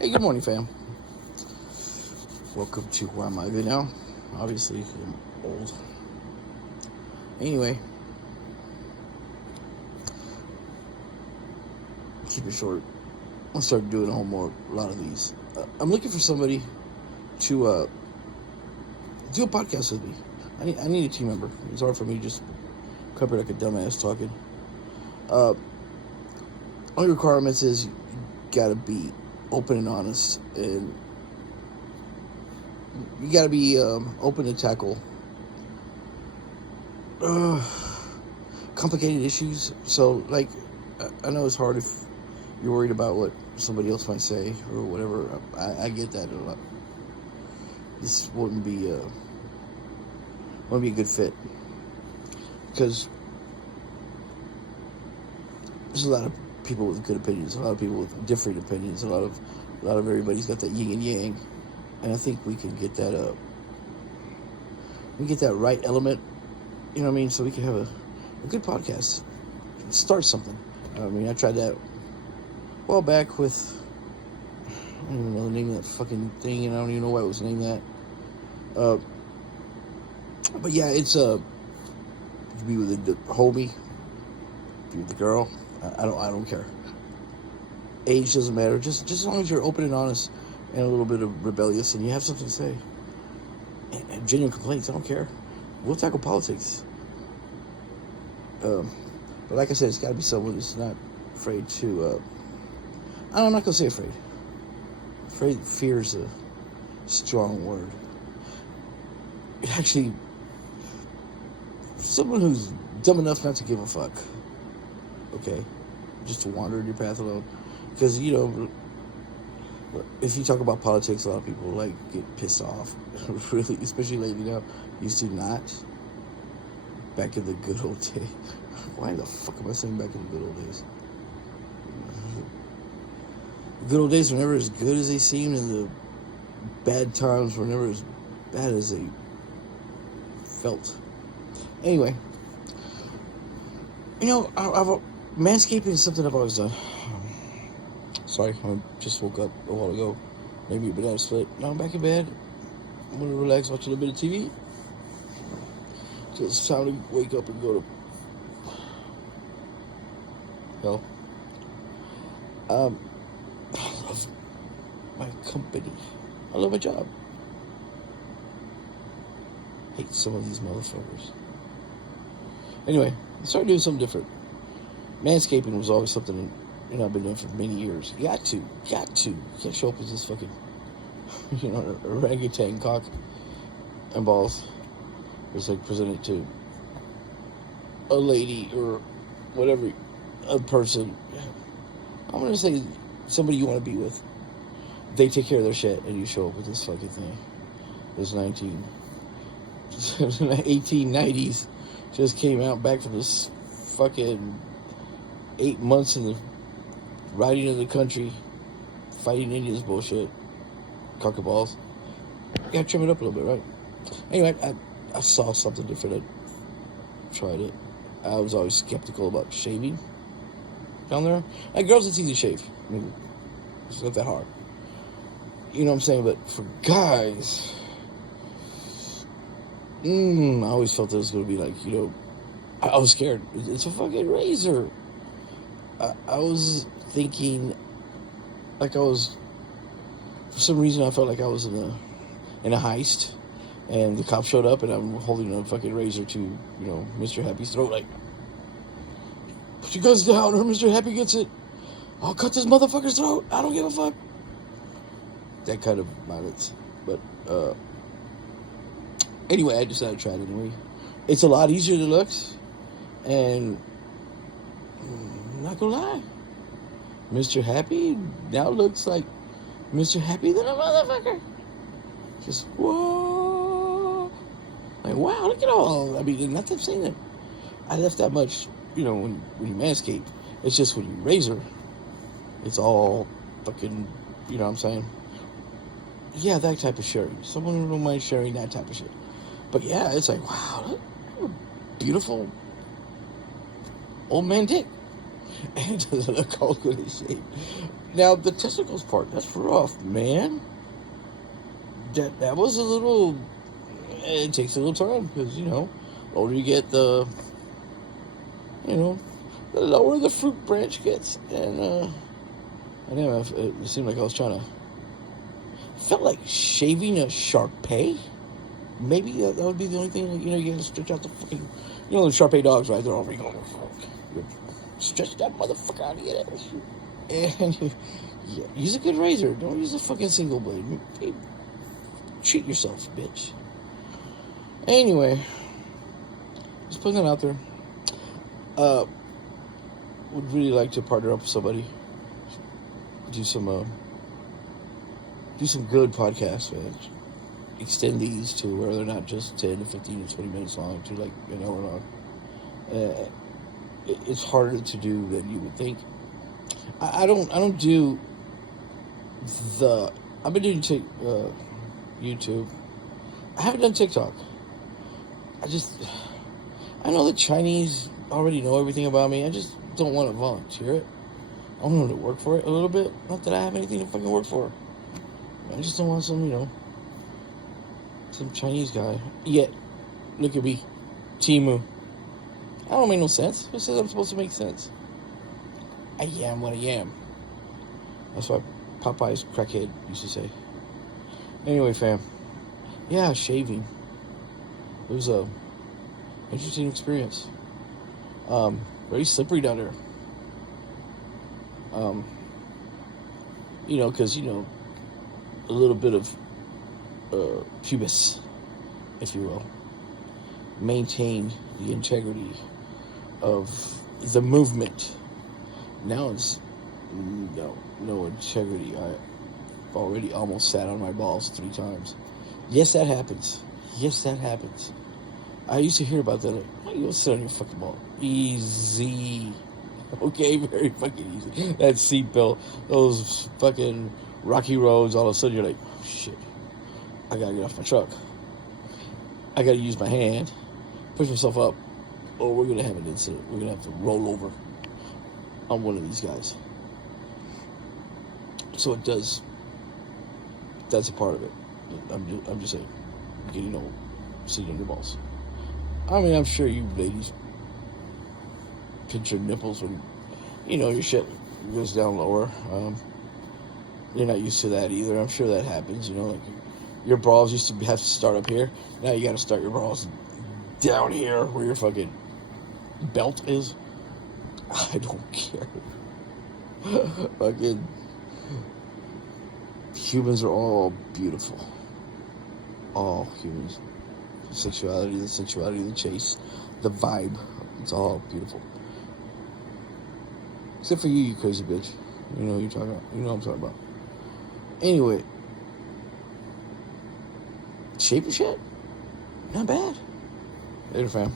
Hey, good morning, fam. Welcome to Why Am I Good Now? Obviously, I'm old. Anyway, keep it short. I'll start doing a lot of these. I'm looking for somebody to do a podcast with me. I need a team member. It's hard for me to just cover like a dumbass talking. Only requirements is you gotta be open and honest, and you gotta be open to tackle complicated issues. So, like, I know it's hard if you're worried about what somebody else might say or whatever. I get that a lot. This wouldn't be a good fit because there's a lot of people with good opinions, a lot of people with different opinions, a lot of everybody's got that yin and yang, and I think we can get that right element, you know what I mean, so we can have a good podcast, start something. I mean, I tried that a while back with, I don't even know the name of that fucking thing, and I don't even know why it was named that. But yeah, it's you can be with the homie, be with the girl. I don't care. Age doesn't matter. Just as long as you're open and honest and a little bit of rebellious and you have something to say. And genuine complaints, I don't care. We'll tackle politics. But like I said, it's got to be someone who's not afraid to. I'm not gonna say afraid. Fear is a strong word. It actually, someone who's dumb enough not to give a fuck. Okay, just to wander in your path alone. Because, you know, if you talk about politics, a lot of people, like, get pissed off. Really, especially lately now. Used to not. Back in the good old days. Why the fuck am I saying back in the good old days? The good old days were never as good as they seemed, and the bad times were never as bad as they felt. Anyway, you know, manscaping is something I've always done. Sorry, I just woke up a while ago. Maybe a banana split. Now I'm back in bed. I'm gonna relax, watch a little bit of TV. So it's time to wake up and go to hell. I love my company. I love my job. Hate some of these motherfuckers. Anyway, I started doing something different. Manscaping was always something, you know, I've been doing for many years. You got to. You can't show up with this fucking, you know, orangutan cock and balls. It's like presented to a lady or whatever, a person. I'm going to say somebody you want to be with. They take care of their shit and you show up with this fucking thing. This 1890s just came out back from this fucking 8 months in the riding of the country, fighting Indians bullshit, cockaballs. You gotta trim it up a little bit, right? Anyway, I saw something different. I tried it. I was always skeptical about shaving down there. Like, girls, it's easy to shave. I mean, it's not that hard. You know what I'm saying? But for guys, I always felt it was going to be like, you know, I was scared. It's a fucking razor. I was thinking, like, for some reason I felt like I was in a heist, and the cop showed up, and I'm holding a fucking razor to, you know, Mr. Happy's throat, like, put your guns down or Mr. Happy gets it. I'll cut this motherfucker's throat. I don't give a fuck. That kind of violence. But, anyway, I decided to try it anyway. It's a lot easier than it looks, and I'm not gonna lie, Mr. Happy now looks like Mr. Happy than a motherfucker. Just, whoa. Like, wow, look at all. I mean, not that I'm saying that I left that much, you know, when you manscape. It's just when you razor, it's all fucking, you know what I'm saying? Yeah, that type of sharing. Someone who don't mind sharing that type of shit. But yeah, it's like, wow, look, beautiful old man dick. and it doesn't look all good in shape. Now the testicles part, that's rough, man. That was a little. It takes a little time because the older you get, the the lower the fruit branch gets, and I don't know. It seemed like I was trying to. Felt like shaving a Shar-Pei. Maybe that would be the only thing. You gotta stretch out the fucking. The Shar-Pei dogs, right? They're all you stretch that motherfucker out of here. And use a good razor. Don't use a fucking single blade. Treat yourself, bitch. Anyway, just putting that out there. Would really like to partner up with somebody. Do some good podcasts, man. Extend these to where they're not just 10 to 15 to 20 minutes long, to like an hour long. It's harder to do than you would think. I don't do I've been doing YouTube. I haven't done TikTok. I know the Chinese already know everything about me. I just don't want to volunteer it. I want to work for it a little bit. Not that I have anything to fucking work for. I just don't want some Chinese guy. Yet, look at me. Temu. I don't make no sense. Who says I'm supposed to make sense? I am what I am. That's what Popeye's crackhead used to say. Anyway, fam. Yeah, shaving. It was a interesting experience. Very slippery down there. Because, a little bit of pubis, if you will. Maintain the integrity of the movement. Now it's no integrity. I've already almost sat on my balls 3 times. Yes, that happens. I used to hear about that. Why you gonna sit on your fucking ball? Easy. Okay, very fucking easy. That seatbelt, those fucking rocky roads, all of a sudden you're like, oh shit, I gotta get off my truck. I gotta use my hand, push myself up, or we're gonna have an incident. We're gonna have to roll over on one of these guys. So it does. That's a part of it. I'm just saying, getting old, sitting on your balls. I mean, I'm sure you ladies pinch your nipples when your shit goes down lower. You're not used to that either. I'm sure that happens. Like your balls used to have to start up here. Now you got to start your balls down here where your fucking belt is. I don't care. Fucking humans are all beautiful. All humans. The sexuality, the chase, the vibe. It's all beautiful. Except for you crazy bitch. You know what you're talking about. You know what I'm talking about. Anyway. Shape of shit? Not bad. Later, fam.